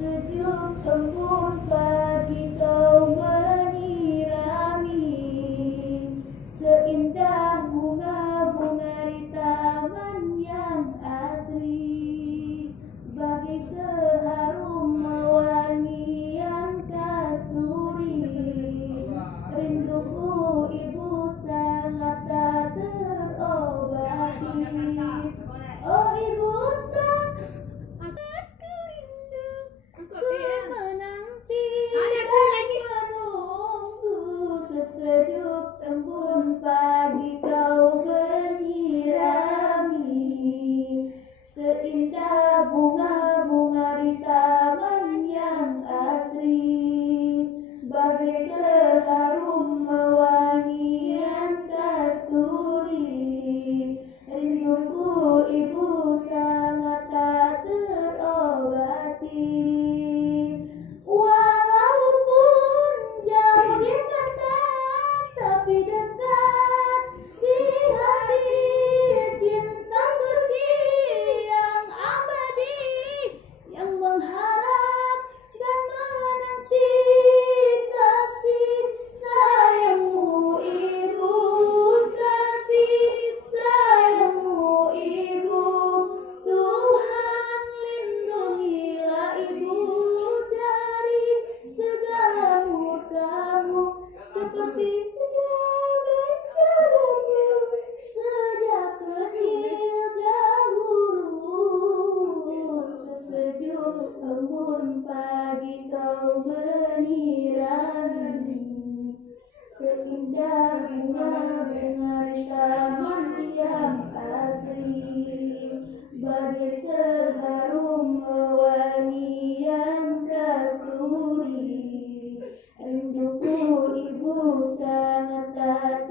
Sejuk embun pagi kau menyirami, seindah bunga-bunga di taman yang asri, bagai seharum wangian kasturi. Rinduku ibu sangat tak terobati. Oh ibu sangat rindu, ku menanti menunggu sesejuk embun pagi kau menyirami, seindah bunga-bunga di taman yang asri, bagai seharum wangian kasturi. Rinduku ibu sangat tak terobati. Walaupun jauh di mata, tapi dekat di hati. Cinta suci yang abadi, yang mengharap dan menanti kasih sayangmu ibu, kasih sayangmu ibu. Tuhan lindungilah ibu dari segala murkamu, seperti bencanamu sejak kecil dahulu. Sesejuk embun pagi kau menyirami, seindah bunga-bunga di taman yang asri, bagai seharum wangian kasturi. Rinduku ibu sangat tak